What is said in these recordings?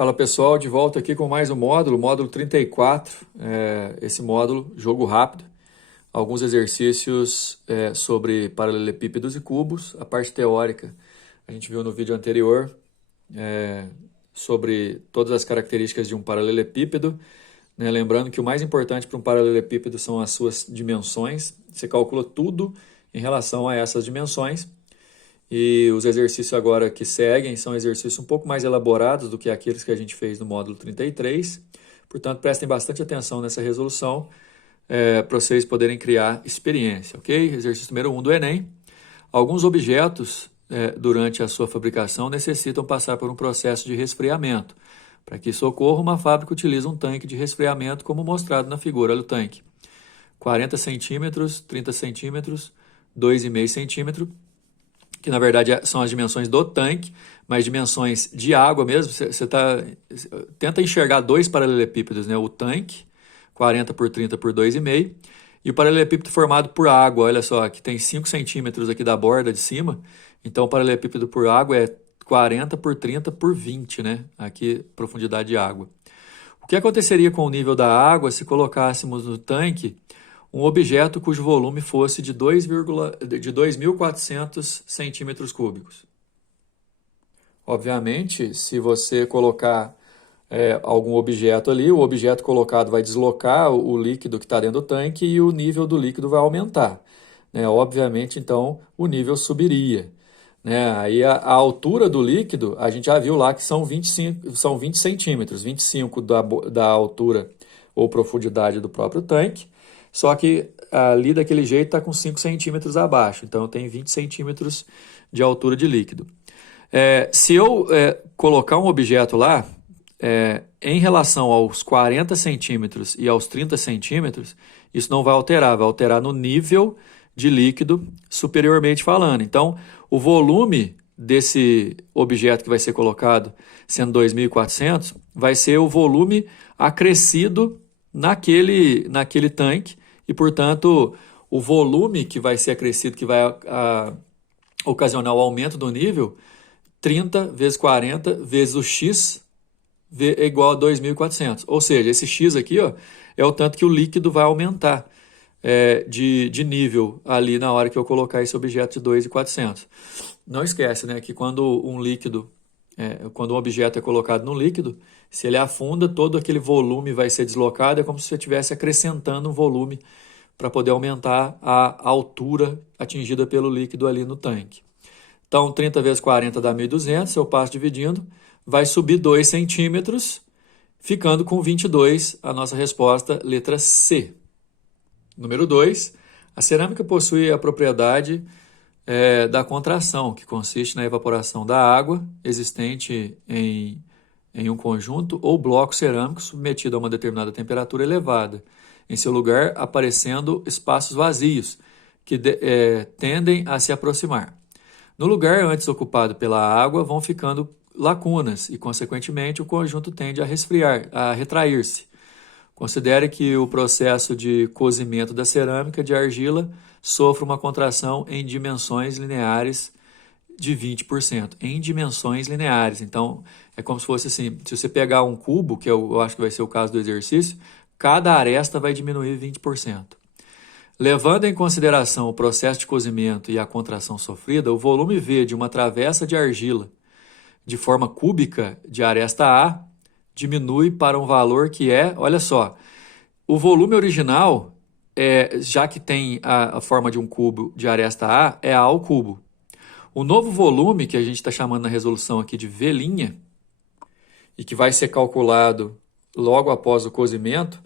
Fala pessoal, de volta aqui com mais um módulo, módulo 34, esse módulo, jogo rápido, alguns exercícios sobre paralelepípedos e cubos, a parte teórica a gente viu no vídeo anterior sobre todas as características de um paralelepípedo, né? Lembrando que o mais importante para um paralelepípedo são as suas dimensões, você calcula tudo em relação a essas dimensões. E os exercícios agora que seguem são exercícios um pouco mais elaborados do que aqueles que a gente fez no módulo 33. Portanto, prestem bastante atenção nessa resolução para vocês poderem criar experiência, ok? Exercício número 1 do Enem. Alguns objetos, durante a sua fabricação, necessitam passar por um processo de resfriamento. Para que isso ocorra, uma fábrica utiliza um tanque de resfriamento, como mostrado na figura. Olha o tanque. 40 centímetros, 30 centímetros, 2,5 centímetros, que na verdade são as dimensões do tanque, mas dimensões de água mesmo. Tenta enxergar dois paralelepípedos, né? O tanque, 40 por 30 por 2,5, e o paralelepípedo formado por água, olha só, que tem 5 centímetros aqui da borda de cima, então o paralelepípedo por água é 40 por 30 por 20, né? Aqui, profundidade de água. O que aconteceria com o nível da água se colocássemos no tanque um objeto cujo volume fosse de 2.400 centímetros cúbicos? Obviamente, se você colocar algum objeto ali, o objeto colocado vai deslocar o líquido que está dentro do tanque e o nível do líquido vai aumentar, né? Obviamente, então, o nível subiria, né? Aí a altura do líquido, a gente já viu lá que são 20 centímetros, 25 da altura ou profundidade do próprio tanque. Só que ali daquele jeito está com 5 centímetros abaixo, então tem 20 centímetros de altura de líquido. Se eu colocar um objeto lá, em relação aos 40 centímetros e aos 30 centímetros, isso não vai alterar no nível de líquido superiormente falando. Então, o volume desse objeto que vai ser colocado, sendo 2.400, vai ser o volume acrescido naquele tanque, e, portanto, o volume que vai ser acrescido, que vai ocasionar o aumento do nível, 30 vezes 40 vezes o x é igual a 2.400. Ou seja, esse x aqui, ó, é o tanto que o líquido vai aumentar de nível ali na hora que eu colocar esse objeto de 2.400. Não esquece, né, que quando um objeto é colocado no líquido, se ele afunda, todo aquele volume vai ser deslocado, é como se você estivesse acrescentando um volume para poder aumentar a altura atingida pelo líquido ali no tanque. Então, 30 vezes 40 dá 1.200, eu passo dividindo, vai subir 2 centímetros, ficando com 22, a nossa resposta, letra C. Número 2, a cerâmica possui a propriedade da contração, que consiste na evaporação da água existente em um conjunto ou bloco cerâmico submetido a uma determinada temperatura elevada, em seu lugar aparecendo espaços vazios, que tendem a se aproximar. No lugar antes ocupado pela água vão ficando lacunas e, consequentemente, o conjunto tende a retrair-se. Considere que o processo de cozimento da cerâmica de argila sofre uma contração em dimensões lineares de 20%. Em dimensões lineares. Então, é como se fosse assim, se você pegar um cubo, que eu acho que vai ser o caso do exercício, cada aresta vai diminuir 20%. Levando em consideração o processo de cozimento e a contração sofrida, o volume V de uma travessa de argila de forma cúbica de aresta A diminui para um valor que é, olha só, o volume original, já que tem a forma de um cubo de aresta A, é A ao cubo. O novo volume, que a gente está chamando na resolução aqui de V', e que vai ser calculado logo após o cozimento,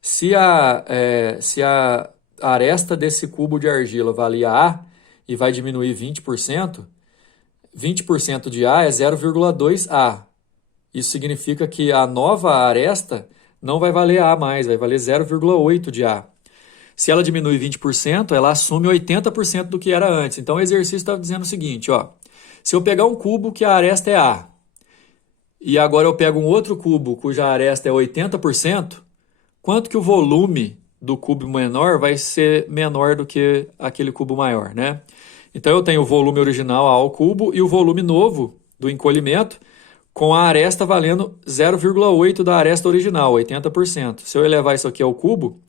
se a aresta desse cubo de argila valia A e vai diminuir 20%, 20% de A é 0,2 A. Isso significa que a nova aresta não vai valer A mais, vai valer 0,8 de A. Se ela diminui 20%, ela assume 80% do que era antes. Então o exercício está dizendo o seguinte, ó, se eu pegar um cubo que a aresta é A, e agora eu pego um outro cubo cuja aresta é 80%, quanto que o volume do cubo menor vai ser menor do que aquele cubo maior, né? Então eu tenho o volume original A ao cubo e o volume novo do encolhimento com a aresta valendo 0,8 da aresta original, 80%. Se eu elevar isso aqui ao cubo,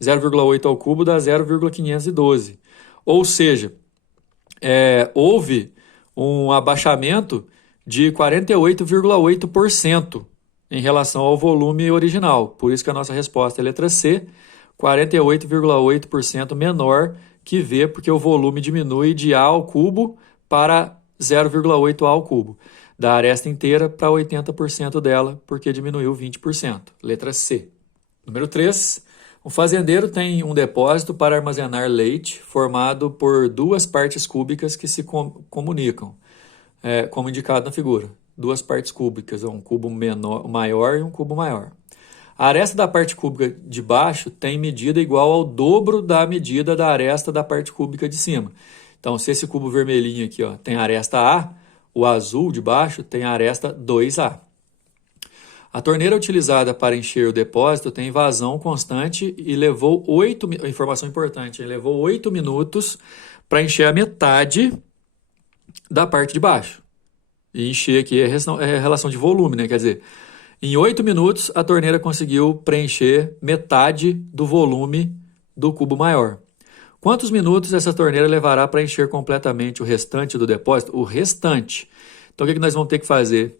0,8 ao cubo dá 0,512. Ou seja, houve um abaixamento de 48,8% em relação ao volume original. Por isso que a nossa resposta é a letra C, 48,8% menor que V, porque o volume diminui de A ao cubo para 0,8 A ao cubo. Da aresta inteira para 80% dela, porque diminuiu 20%. Letra C. Número 3. Um fazendeiro tem um depósito para armazenar leite formado por duas partes cúbicas que se comunicam, como indicado na figura. Duas partes cúbicas, um cubo maior e um cubo maior. A aresta da parte cúbica de baixo tem medida igual ao dobro da medida da aresta da parte cúbica de cima. Então, se esse cubo vermelhinho aqui tem a aresta A, o azul de baixo tem a aresta 2A. A torneira utilizada para encher o depósito tem vazão constante e levou 8 minutos para encher a metade da parte de baixo. E encher aqui é relação de volume, né? Quer dizer, em 8 minutos a torneira conseguiu preencher metade do volume do cubo maior. Quantos minutos essa torneira levará para encher completamente o restante do depósito? O restante. Então, o que nós vamos ter que fazer?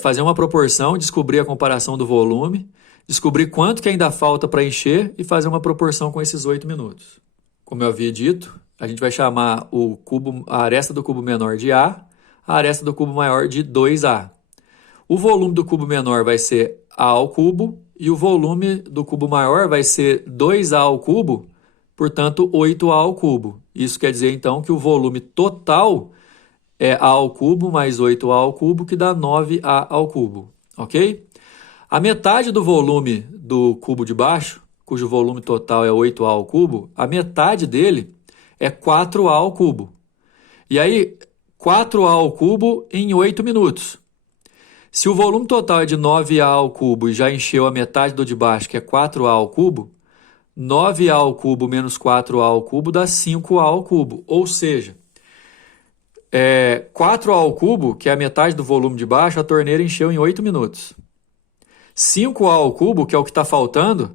Fazer uma proporção, descobrir a comparação do volume, descobrir quanto que ainda falta para encher e fazer uma proporção com esses 8 minutos. Como eu havia dito, a gente vai chamar a aresta do cubo menor de A, a aresta do cubo maior de 2A. O volume do cubo menor vai ser A ao cubo e o volume do cubo maior vai ser 2A ao cubo, portanto 8A ao cubo. Isso quer dizer então que o volume total é A ao cubo mais 8A ao cubo, que dá 9A ao cubo, ok? A metade do volume do cubo de baixo, cujo volume total é 8A ao cubo, a metade dele é 4A ao cubo. E aí, 4A ao cubo em 8 minutos. Se o volume total é de 9A ao cubo e já encheu a metade do de baixo, que é 4A ao cubo, 9A ao cubo menos 4A ao cubo dá 5A ao cubo. Ou seja, 4A ao cubo, que é a metade do volume de baixo, a torneira encheu em 8 minutos. 5A ao cubo, que é o que está faltando,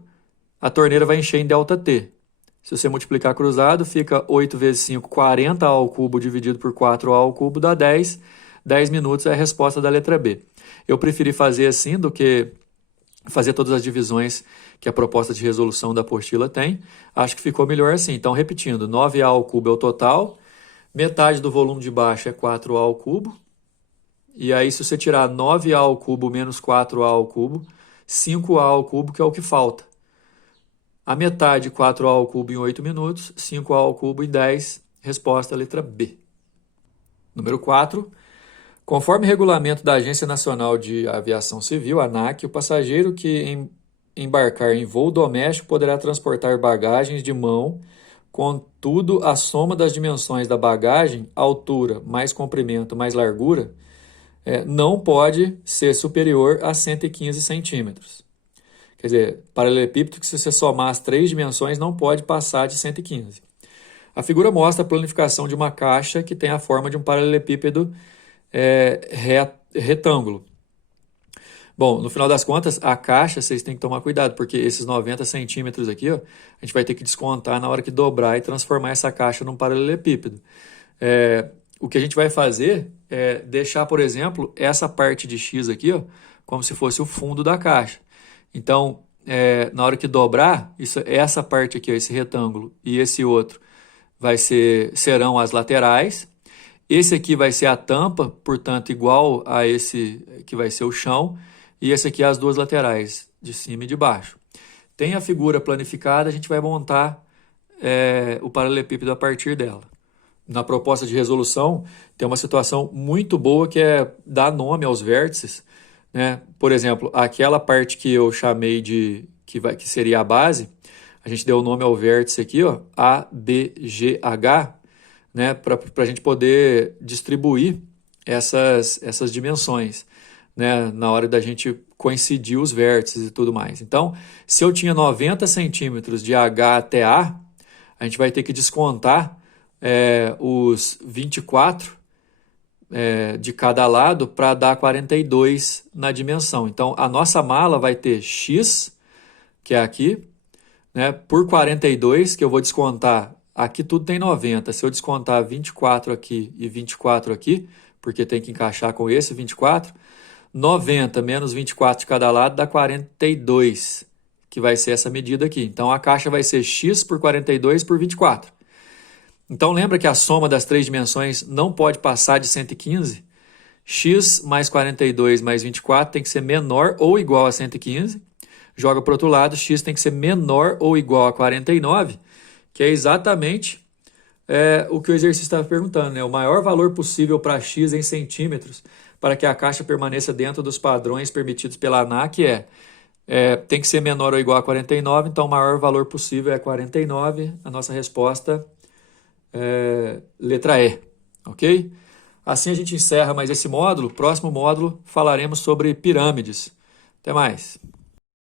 a torneira vai encher em ΔT. Se você multiplicar cruzado, fica 8 vezes 5, 40A ao cubo dividido por 4A ao cubo dá 10. 10 minutos é a resposta da letra B. Eu preferi fazer assim do que fazer todas as divisões que a proposta de resolução da apostila tem. Acho que ficou melhor assim. Então, repetindo, 9A ao cubo é o total, metade do volume de baixo é 4A ao cubo, e aí se você tirar 9A ao cubo menos 4A ao cubo, 5A ao cubo, que é o que falta. A metade, 4A ao cubo em 8 minutos, 5A ao cubo em 10, resposta letra B. Número 4. Conforme regulamento da Agência Nacional de Aviação Civil, ANAC, o passageiro que embarcar em voo doméstico poderá transportar bagagens de mão, contudo, a soma das dimensões da bagagem, altura mais comprimento mais largura, não pode ser superior a 115 centímetros. Quer dizer, paralelepípedo que se você somar as 3 dimensões não pode passar de 115. A figura mostra a planificação de uma caixa que tem a forma de um paralelepípedo retângulo. Bom, no final das contas, a caixa vocês têm que tomar cuidado, porque esses 90 centímetros aqui, a gente vai ter que descontar na hora que dobrar e transformar essa caixa num paralelepípedo. O que a gente vai fazer é deixar, por exemplo, essa parte de X aqui, como se fosse o fundo da caixa. Então, na hora que dobrar, essa parte aqui, esse retângulo e esse outro, serão as laterais. Esse aqui vai ser a tampa, portanto, igual a esse que vai ser o chão. E esse aqui as duas laterais, de cima e de baixo. Tem a figura planificada, a gente vai montar o paralelepípedo a partir dela. Na proposta de resolução, tem uma situação muito boa que é dar nome aos vértices, né? Por exemplo, aquela parte que eu chamei que seria a base, a gente deu o nome ao vértice aqui, ABGH, né? Para a gente poder distribuir essas dimensões, né? Na hora da gente coincidir os vértices e tudo mais. Então, se eu tinha 90 centímetros de H até A gente vai ter que descontar os 24 de cada lado para dar 42 na dimensão. Então, a nossa mala vai ter x, que é aqui, né, por 42, que eu vou descontar. Aqui tudo tem 90. Se eu descontar 24 aqui e 24 aqui, porque tem que encaixar com esse 24, 90 menos 24 de cada lado dá 42, que vai ser essa medida aqui. Então, a caixa vai ser x por 42 por 24. Então, lembra que a soma das três dimensões não pode passar de 115? X mais 42 mais 24 tem que ser menor ou igual a 115. Joga para o outro lado, x tem que ser menor ou igual a 49, que é exatamente o que o exercício estava perguntando, né? O maior valor possível para x em centímetros para que a caixa permaneça dentro dos padrões permitidos pela ANAC tem que ser menor ou igual a 49, então o maior valor possível é 49. A nossa resposta letra E, ok? Assim a gente encerra mais esse módulo. Próximo módulo falaremos sobre pirâmides. Até mais!